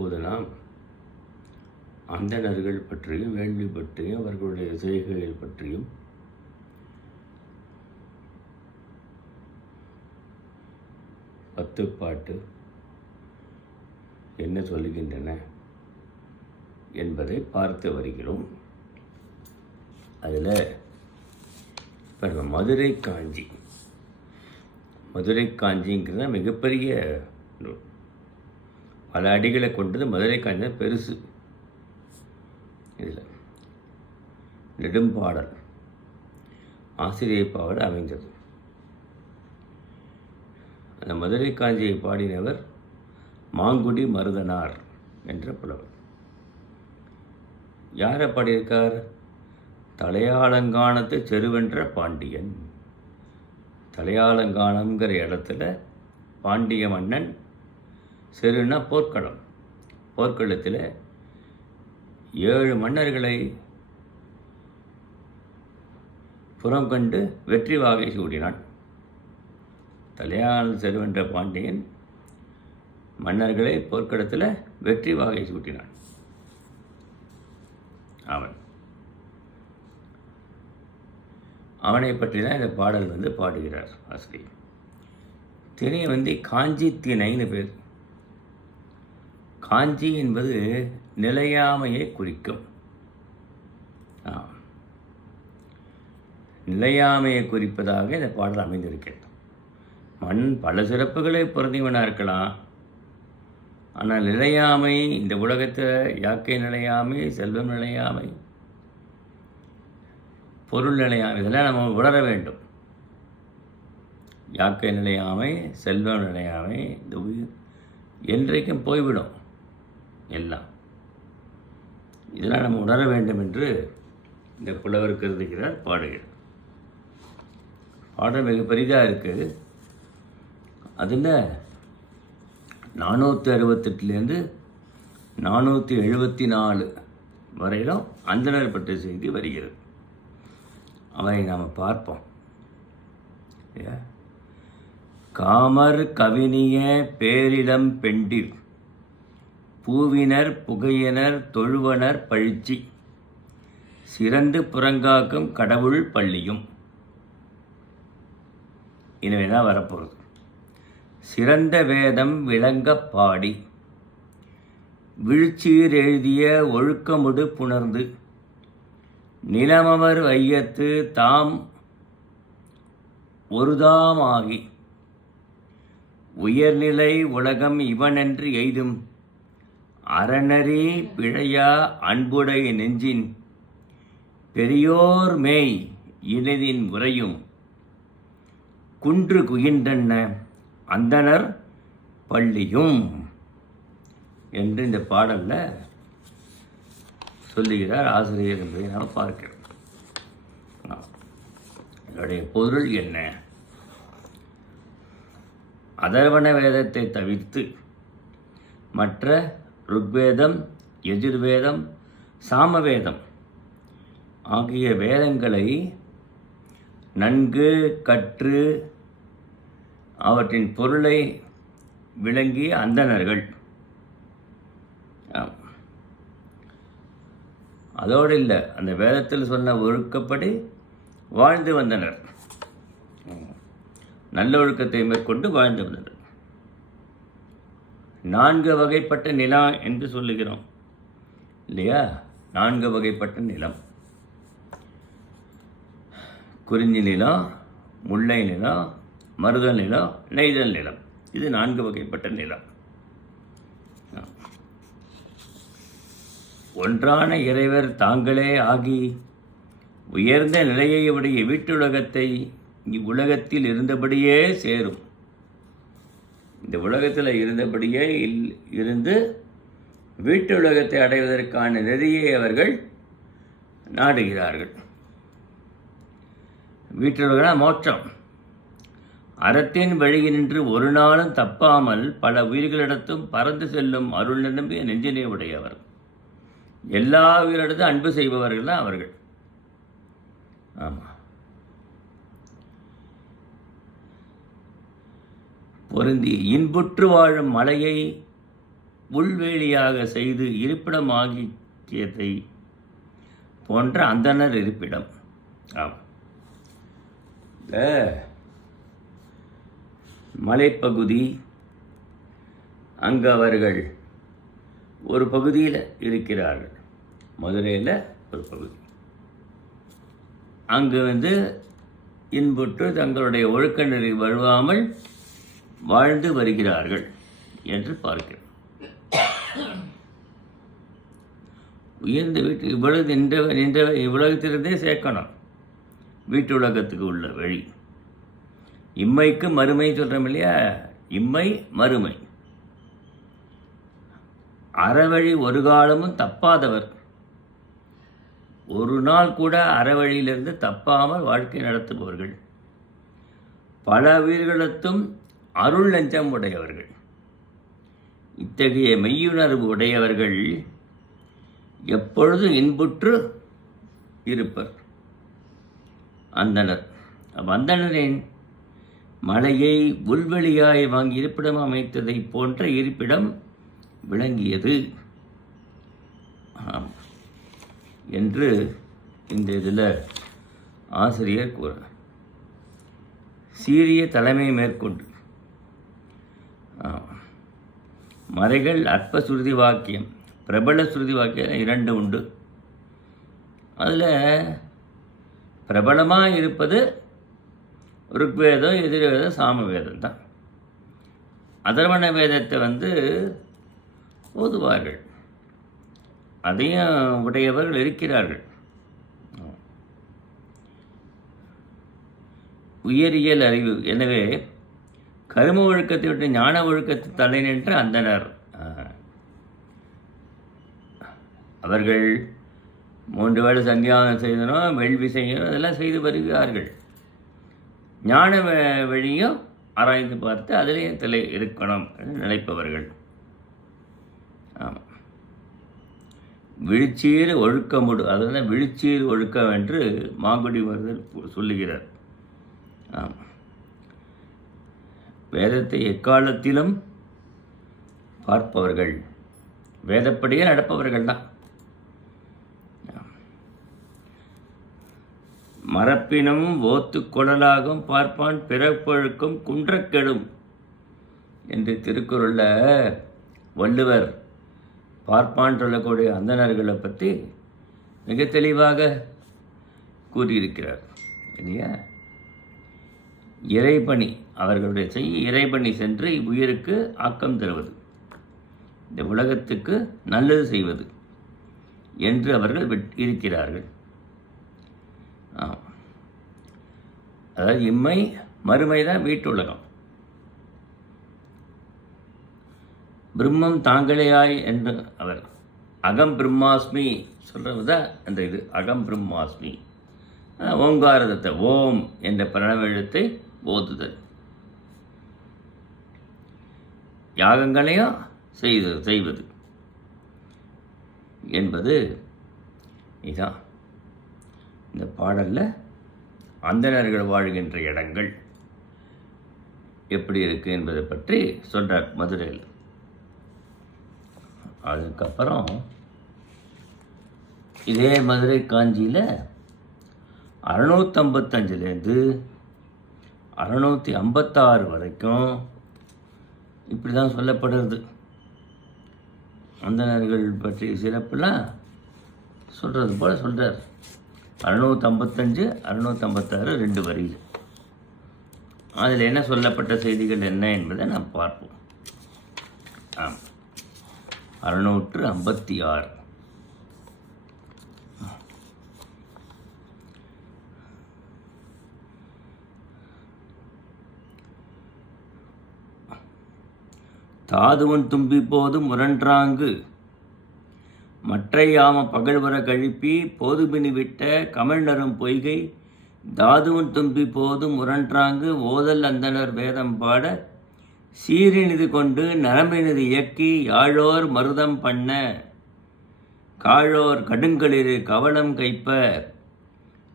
இப்போது நாம் அந்தணர்கள் பற்றியும் வேள்வி பற்றியும் அவர்களுடைய செய்கைகள் பற்றியும் பத்துப்பாட்டு என்ன சொல்லுகின்றன என்பதை பார்த்து வருகிறோம். அதில் இப்போ நம்ம மதுரை காஞ்சிங்கிறது மிகப்பெரிய நூல். பல அடிகளை கொண்டது. மதுரை காஞ்சி தான் பெருசு. இதில் நெடும்பாடல் ஆசிரியப்பாவில் அமைந்தது. அந்த மதுரை காஞ்சியை பாடினவர் மாங்குடி மருதனார் என்ற புலவர். யாரை பாடியிருக்கார்? தலையாலங்கானத்தை செருவென்ற பாண்டியன். தலையாலங்கானங்கிற இடத்துல பாண்டிய மன்னன், செருன்னா போர்க்களம், போர்க்களத்தில் 7 மன்னர்களை புறம் கண்டு வெற்றி வாகை சூடினான். தலையால் செருவென்ற பாண்டியன் மன்னர்களை போர்க்களத்தில் வெற்றி வாகை சூட்டினான். அவனை பற்றி தான் இந்த பாடல் பாடுகிறார் ஆசிரியர். திணை காஞ்சி திணைன்னு பேர். காஞ்சி என்பது நிலையாமையை குறிக்கும். நிலையாமையை குறிப்பதாக இந்த பாடல் அமைந்திருக்கிறது. மண் பல சிறப்புகளை பொருந்தியவனாக இருக்கலாம். ஆனால் நிலையாமை, இந்த உலகத்தில் யாக்கை நிலையாமை, செல்வம் நிலையாமை, பொருள் நிலையாமை, இதெல்லாம் நம்ம உணர வேண்டும். யாக்கை நிலையாமை, செல்வம் நிலையாமை, இந்த உயிர் என்றைக்கும் போய்விடும் எல்லாம். இதெல்லாம் நம்ம உணர வேண்டும் என்று இந்த புலவர் கருதுகிறார், பாடுகிறார். பாடல் மிக பெரிதாக இருக்குது. அதில் 468 474 வரையிலும் அந்தணர் பற்றிய செய்தி வருகிறது. அவரை நாம் பார்ப்போம். காமர் கவினிய பேரிளம் பெண்டிர் பூவினர் புகையினர் தொழுவனர் பழிச்சி சிறந்து புறங்காக்கும் கடவுள் பள்ளியும். எனவே தான் வரப்போகிறது. சிறந்த வேதம் விளங்க பாடி விழுச்சீர் எழுதிய ஒழுக்கமுடு புணர்ந்து நிலமவர் வையத்து தாம் ஒருதாமாகி உயர்நிலை உலகம் இவனென்று எய்தும் அறநறி பிழையா அன்புடை நெஞ்சின் பெரியோர் மேய் இனிதின் உரையும் குன்று குகின்றன அந்தணர் பள்ளியும் என்று இந்த பாடலில் சொல்லுகிறார் ஆசிரியர் என்பதை நாம் பார்க்கிறோம். இதனுடைய பொருள் என்ன? அதர்வண வேதத்தை தவிர்த்து மற்ற ருக்வேதம், யஜுர்வேதம், சாமவேதம் ஆகிய வேதங்களை நன்கு கற்று அவற்றின் பொருளை விளங்கிய அந்தணர்கள். அதோடு இல்லை, அந்த வேதத்தில் சொன்ன ஒழுக்கப்படி வாழ்ந்து வந்தனர். நல்ல ஒழுக்கத்தை மேற்கொண்டு வாழ்ந்து வந்தனர். 4 வகைப்பட்ட நிலம் என்று சொல்லுகிறோம் இல்லையா? 4 வகைப்பட்ட நிலம்: குறிஞ்சி நிலம், முல்லை நிலம், மருதல் நிலம், நெய்தல் நிலம். இது 4 வகைப்பட்ட நிலம். ஒன்றான இறைவர் தாங்களே ஆகி உயர்ந்த நிலையை உடைய வீட்டுலகத்தை இவ்வுலகத்தில் இருந்தபடியே சேரும். இந்த உலகத்தில் இருந்தபடியே இருந்து வீட்டுலகத்தை அடைவதற்கான நெறியை அவர்கள் நாடுகிறார்கள். வீட்டுலகனா மோட்சம். அறத்தின் வழியில் நின்று ஒரு நாளும் தப்பாமல் பல உயிர்களிடத்தும் பறந்து செல்லும் அருள் நிரம்பிய நெஞ்சினை உடையவர். எல்லா உயிரிடத்தும் அன்பு செய்பவர்கள் தான் அவர்கள். ஆமாம். பொருந்தி இன்புற்று வாழும் மலையை உள்வேலியாக செய்து இருப்பிடமாகியதை போன்ற அந்தணர் இருப்பிடம். ஆம், இந்த மலைப்பகுதி அங்கு அவர்கள் ஒரு பகுதியில் இருக்கிறார்கள். மதுரையில் ஒரு பகுதி. அங்கு இன்புற்று தங்களுடைய ஒழுக்க நெறி வழுவாமல் வாழ்ந்து வருகிறார்கள் என்று பார்க்கிறோம். உயர்ந்த வீட்டு இவ்வளவு நின்ற இவ்வுலகத்திலிருந்தே சேர்க்கணும். வீட்டு உலகத்துக்கு உள்ள வழி இம்மைக்கு மறுமை சொல்கிறோம் இல்லையா? இம்மை மறுமை. அறவழி ஒரு காலமும் தப்பாதவர். ஒரு நாள் கூட அறவழியிலிருந்து தப்பாமல் வாழ்க்கை நடத்துபவர்கள். பல உயிர்களிடத்தும் அருள் நெஞ்சம் உடையவர்கள். இத்தகைய மெய்யுணர்வு உடையவர்கள் எப்பொழுதும் இன்புற்று இருப்பர். அந்தணர். அந்தணரின் மலையை உள்வெளியாய் வாங்கி இருப்பிடம் அமைத்ததை போன்ற இருப்பிடம் விளங்கியது என்று இந்த இதில் ஆசிரியர் கூறார். சீரிய தலைமை மேற்கொண்டு மறைகள் அற்ப சுருதி வாக்கியம், பிரபல சுருதி வாக்கியம் 2 உண்டு. அதில் பிரபலமாக இருப்பது ருக்வேதம், எதிர்வேதம், சாமவேதம் தான். அதர்வண வேதத்தை ஓதுவார்கள். அதையும் உடையவர்கள் இருக்கிறார்கள். உயரியல் அறிவு. எனவே கரும ஒழுக்கத்தை விட்டு ஞான ஒழுக்கத்தை தலை நின்ற அந்தணர். அவர்கள் 3 வேளை சந்தியானம் செய்தனும், வேள்வி செய்யணும், அதெல்லாம் செய்து வருகிறார்கள். ஞான வழியும் ஆராய்ந்து பார்த்து அதிலேயும் தலை இருக்கணும் நினைப்பவர்கள். ஆமாம். விழிச்சீர் ஒழுக்கமுடு, அதனால் விழிச்சீர் ஒழுக்கம் என்று மாங்குடி மருதர் சொல்லுகிறார். ஆமாம். வேதத்தை எக்காலத்திலும் பார்ப்பவர்கள், வேதப்படியே நடப்பவர்கள் தான். மரப்பினும் ஓத்து கொடலாகும் பார்ப்பான் பிறப்பொழுக்கும் குன்றக்கெடும் என்று திருக்குறளில் வள்ளுவர் பார்ப்பான் சொல்லக்கூடிய அந்தணர்களை பற்றி மிக தெளிவாக கூறியிருக்கிறார் இல்லையா? இறைபணி, அவர்களுடைய செய்ய இறைபணி சென்று இவ்வுயிருக்கு ஆக்கம் தருவது, இந்த உலகத்துக்கு நல்லது செய்வது என்று அவர்கள் இருக்கிறார்கள். அதாவது இம்மை மறுமை தான் வீட்டுலகம். பிரம்மம் தாங்களேயாய் என்று அவர் அகம் பிரம்மாஸ்மி சொல்கிறது தான் அந்த இது. அகம் பிரம்மாஸ்மி ஓங்காரதத்தை, ஓம் என்ற பிரணவெழுத்தை ஓதுதல். யாகங்களையும் செய்வது என்பது இதான். இந்த பாடலில் அந்தணர்கள் வாழ்கின்ற இடங்கள் எப்படி இருக்குது என்பதை பற்றி சொல்கிறார் மதுரையில். அதுக்கப்புறம் இதே மதுரை காஞ்சியில் 655லேருந்து 656 வரைக்கும் இப்படி தான் சொல்லப்படுறது. அந்தணர்கள் பற்றிய சிறப்புலாம் சொல்கிறது போல் சொல்கிறார். 655, 656 2 வரியில். அதில் என்ன சொல்லப்பட்ட செய்திகள் என்ன என்பதை நாம் பார்ப்போம். 656. தாதுவன் தும்பி போது முரன்றாங்கு மற்றையாம பகழ்வர கழிப்பி போதுபினி விட்ட கமழ்நரும் பொய்கை தாதுவன் தும்பி போது முரன்றாங்கு ஓதல் அந்தனர் வேதம் பாட சீரினிது கொண்டு நரம்பினிது இயக்கி யாழோர் மருதம் பண்ண காழோர் கடுங்களிரு கவளம் கைப்ப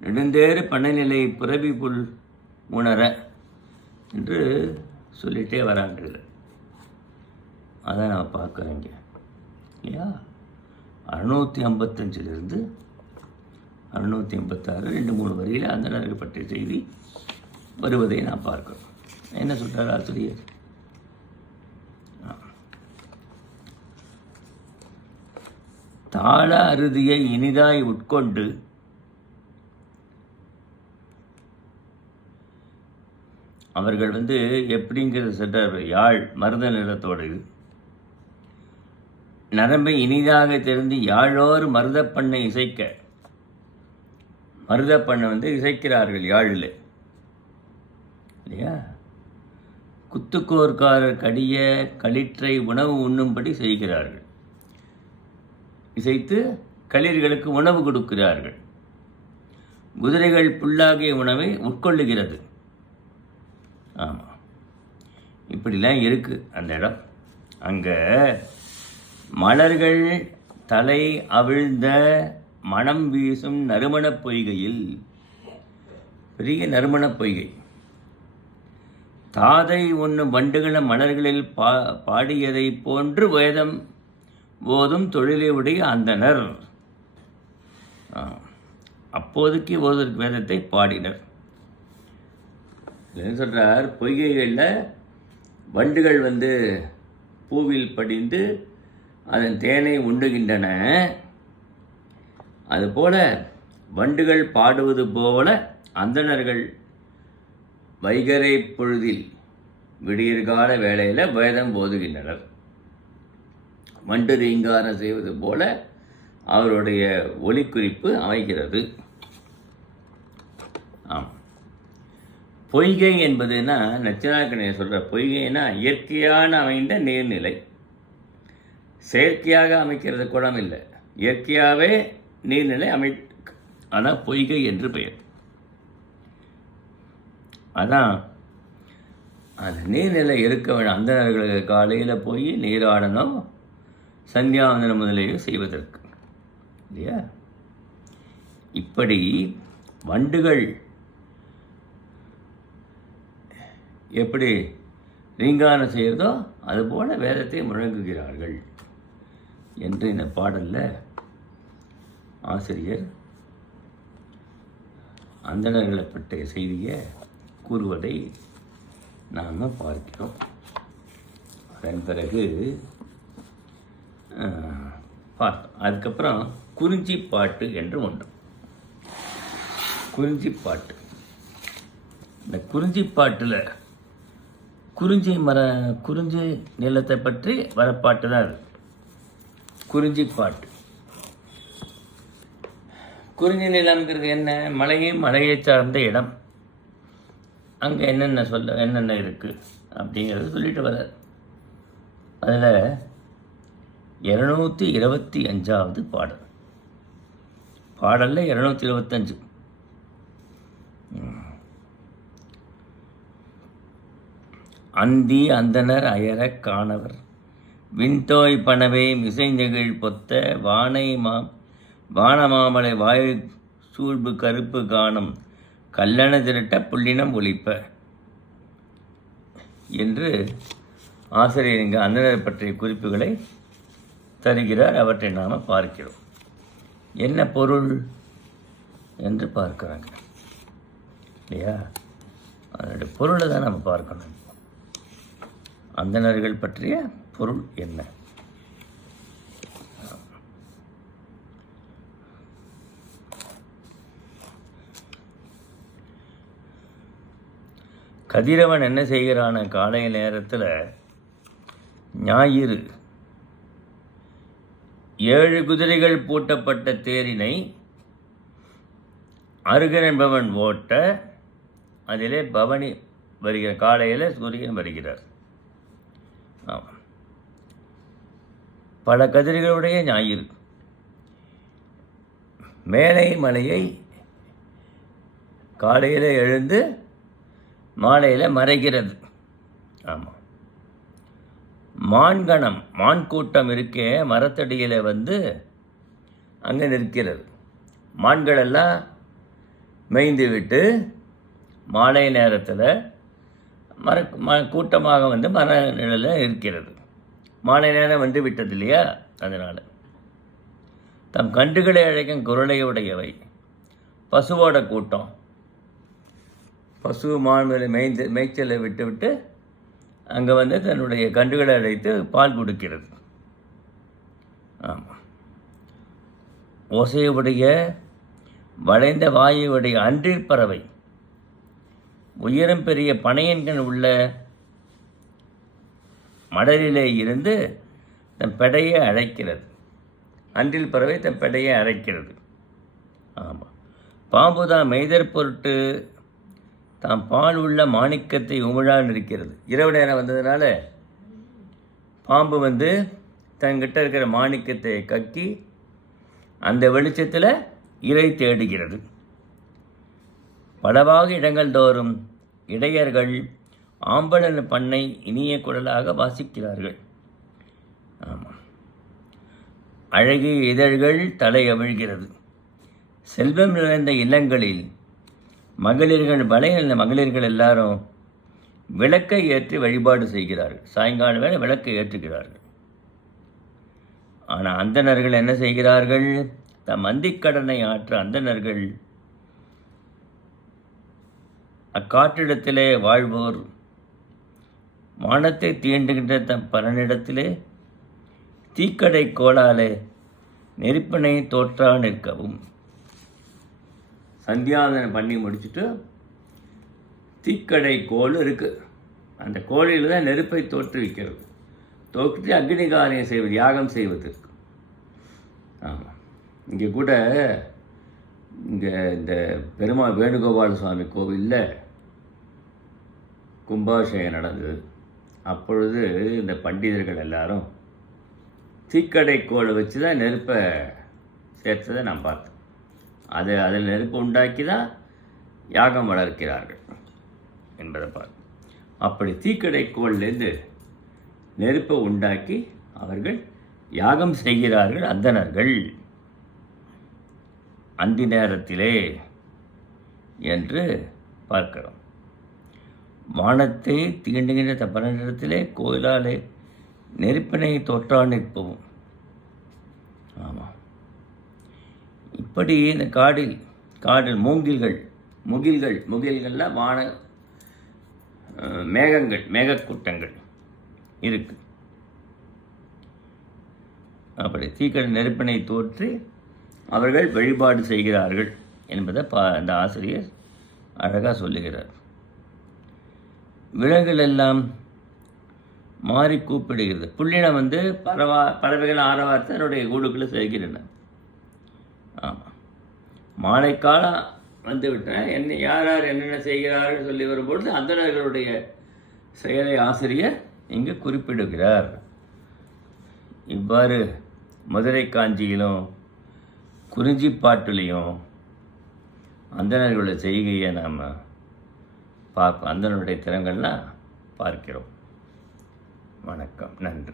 நெடுந்தேறு பண்ணநிலை புரவி புல் உணர என்று சொல்லிகிட்டே வராங்க. அதை நான் பார்க்குறேங்க. இல்லையா? 655 656 2-3 வரியில் அந்தணர்கள் பற்றிய செய்தி வருவதை நாம் பார்க்கிறோம். என்ன சொல்கிறார் ஆசிரியர்? தாள அறுதியை இனிதாய் உட்கொண்டு அவர்கள் எப்படிங்கிறது சொல்றார். யாழ் மருத நிறத்தோடு நரம்பை இனிதாக தெரிந்து யாழோர் மருதப்பண்ணை இசைக்க, மருதப்பண்ணை இசைக்கிறார்கள் யாழில் இல்லையா? குத்துக்கோர்க்காரர் கடிய களிற்றை உணவு உண்ணும்படி செய்கிறார்கள். இசைத்து களிர்களுக்கு உணவு கொடுக்கிறார்கள். குதிரைகள் புல்லாகிய உணவை உட்கொள்ளுகிறது. ஆமாம், இப்படிலாம் இருக்குது அந்த இடம். அங்கே மலர்கள் தலை அவிழ்ந்த மனம் வீசும் நறுமணப் பொய்கையில், பெரிய நறுமணப் பொய்கை, தாதை உண்ணும் வண்டுகள மலர்களில் பாடியதை போன்று வேதம் போதும் தொழிலையுடைய அந்தனர். அப்போதைக்கு ஓதுவதற்கு வேதத்தை பாடினர். என்ன சொல்கிறார்? பொய்கைகளில் வண்டுகள் பூவில் படிந்து அதன் தேனை உண்டுகின்றன. அதுபோல வண்டுகள் பாடுவது போல அந்தணர்கள் வைகரை பொழுதில் விடியற்கால வேளையில் வேதம் போதுகின்றனர். வண்டு ரீங்காரம் செய்வது போல அவருடைய ஒலிக்குறிப்பு அமைகிறது. ஆம், பொய்கை என்பதுன்னா நச்சினார்க்கணியர் சொல்கிற பொய்கைன்னா இயற்கையான அமைந்த நீர்நிலை. செயற்கையாக அமைக்கிறது குளம் இல்லை, இயற்கையாகவே நீர்நிலை அதான் பொய்கை என்று பெயர். அதான் அந்த நீர்நிலை இருக்க வேணும். அந்தணர்களுக்கு காலையில் போய் நீராடணும், சந்தியாவந்தனம் முதலிய செய்வதற்கு இல்லையா? இப்படி வண்டுகள் எப்படி ரீங்காரம் செய்கிறதோ அதுபோல வேதத்தை முழங்குகிறார்கள் என்று இந்த பாடலில் ஆசிரியர் அந்தணர்களை பற்றிய செய்தியை கூறுவதை நாம் பார்க்கிறோம். அதன் பிறகு பார்த்தோம். அதுக்கப்புறம் குறிஞ்சி பாட்டு என்று ஒன்று. குறிஞ்சி பாட்டு, இந்த குறிஞ்சி பாட்டில் குறிஞ்சி நிலத்தை பற்றி வர பாட்டு தான் அது குறிஞ்சி பாட்டு. குறிஞ்சி நிலம்ங்கிறது என்ன? மலையை சார்ந்த இடம். அங்கே என்னென்ன இருக்குது அப்படிங்கிறது சொல்லிட்டு வர. அதில் 225வது பாடல். பாடலில் 225. அந்தி அந்தனர் அயரக் காணவர் விண்தோய் பனவே மிசைநெகிழ் பொத்த வானமாமலை வாயு சூழ்பு கருப்பு காணும் கல்லண திரட்ட புள்ளினம் ஒலிப்ப என்று ஆசிரியர் இங்கு அந்தனர் பற்றிய குறிப்புகளை தருகிறார். அவற்றை நாம் பார்க்கிறோம். என்ன பொருள் என்று பார்க்குறாங்க இல்லையா? அதனுடைய பொருளை தான் நம்ம பார்க்கணும். அந்தணர்கள் பற்றிய பொருள் என்ன? கதிரவன் என்ன செய்கிறான? காலை நேரத்தில் ஞாயிறு 7 குதிரைகள் பூட்டப்பட்ட தேரினை அருகன் என்பவன் ஓட்ட, அதிலே பவனி வருகிற காலையில் சூரியன் வருகிறார். ஆமாம், பல கதிர்களுடைய ஞாயிறு மேலை மலையை காலையில் எழுந்து மாலையில் மறைகிறது. ஆமாம், மான் கூட்டம் இருக்கே மரத்தடியில் அங்கே நிற்கிறது. மான்களெல்லாம் மேய்ந்து விட்டு மாலை நேரத்தில் கூட்டமாக மர நிழலில் இருக்கிறது. மாலை நேரம் விட்டது இல்லையா? அதனால் தம் கன்றுகளை அழைக்கும் குரலை உடையவை. பசுவோட கூட்டம் பசு மான்களை மேய்ச்சலை விட்டு அங்கே வந்து தன்னுடைய கன்றுகளை அழைத்து பால் கொடுக்கிறது. ஆமாம். ஓசையுடைய வளைந்த வாயுடைய அன்றிற் பறவை உயரம் பெரிய பனையன்கண் உள்ள மடலிலே இருந்து தன் பெடையை அழைக்கிறது. அன்றில் பறவை தன் பெடையை அழைக்கிறது. ஆமாம். பாம்பு தான் மெய்தற் பொருட்டு தாம் பால் உள்ள மாணிக்கத்தை உமிழான் இருக்கிறது. இரவு நேரம் வந்ததுனால பாம்பு வந்து தன்கிட்ட இருக்கிற மாணிக்கத்தை கக்கி அந்த வெளிச்சத்தில் இறை தேடுகிறது. பலவாக இடங்கள் தோறும் இடையர்கள் ஆம்பளன் பண்ணை இனிய குரலாக வாசிக்கிறார்கள். ஆமாம். அழகிய இதழ்கள் தலை அவிழ்கிறது. செல்வம் நிறைந்த இல்லங்களில் மகளிர்கள் எல்லாரும் விளக்கை ஏற்றி வழிபாடு செய்கிறார்கள். சாயங்காலம் வேலை விளக்கை ஏற்றுகிறார்கள். ஆனால் அந்தணர்கள் என்ன செய்கிறார்கள்? தம் அந்திக்கடனை ஆற்ற அந்தணர்கள் அக்காற்றிடத்திலே வாழ்வோர் வானத்தை தீண்டுகின்ற தம் பலனிடத்திலே தீக்கடை கோலாலே நெருப்பினை தோற்றா நிற்கவும். சந்தியாவதனம் பண்ணி முடிச்சுட்டு தீக்கடை கோல் இருக்குது. அந்த கோழில் தான் நெருப்பை தோற்றுவிக்கிறது. தோற்று அக்னி காரியம் செய்வது, யாகம் செய்வதற்கு. ஆமாம். இங்கே கூட இங்கே இந்த பெருமாள் வேணுகோபால சுவாமி கோவிலில் கும்பாபிஷேகம் நடந்தது. அப்பொழுது இந்த பண்டிதர்கள் எல்லாரும் தீக்கடை கோலை வச்சு தான் நெருப்பை சேர்த்ததை நான் பார்த்தேன். அதில் நெருப்பு உண்டாக்கி தான் யாகம் வளர்க்கிறார்கள் என்பதை பார்த்து, அப்படி தீக்கடை கோல்லேருந்து நெருப்பை உண்டாக்கி அவர்கள் யாகம் செய்கிறார்கள் அந்தணர்கள் அந்தி நேரத்திலே என்று பார்க்கிறோம். வானத்தை தீண்டுகின்ற பலனிடத்திலே கோயிலாலே நெருப்பினை தொற்றா நிற்பவும். ஆமாம். இப்படி இந்த காடில் முகில்கள்லாம் வான மேகக்கூட்டங்கள் இருக்கு. அப்படி தீக்கடை நெருப்பினை தோற்றி அவர்கள் வழிபாடு செய்கிறார்கள் என்பதை அந்த ஆசிரியர் அழகாக சொல்லுகிறார். விலங்குகள் எல்லாம் மாறி கூப்பிடுகிறது. புள்ளினம் வந்து பறவைகள் ஆரவாரத்தை தன்னுடைய கூடுக்குள்ளே செய்கின்றன. ஆமாம். மாலைக்காலம் வந்துவிட்டேன், யார் என்னென்ன செய்கிறார்கள் சொல்லி வரும்பொழுது அந்தணர்களுடைய செயலை ஆசிரியர் இங்கு குறிப்பிடுகிறார். இவ்வாறு மதுரை காஞ்சியிலும் குறிஞ்சிப்பாட்டிலையும் அந்தணர்களுடைய செய்கையை நாம் பார்ப்போம். அந்தணருடைய திறங்கள்லாம் பார்க்கிறோம். வணக்கம், நன்றி.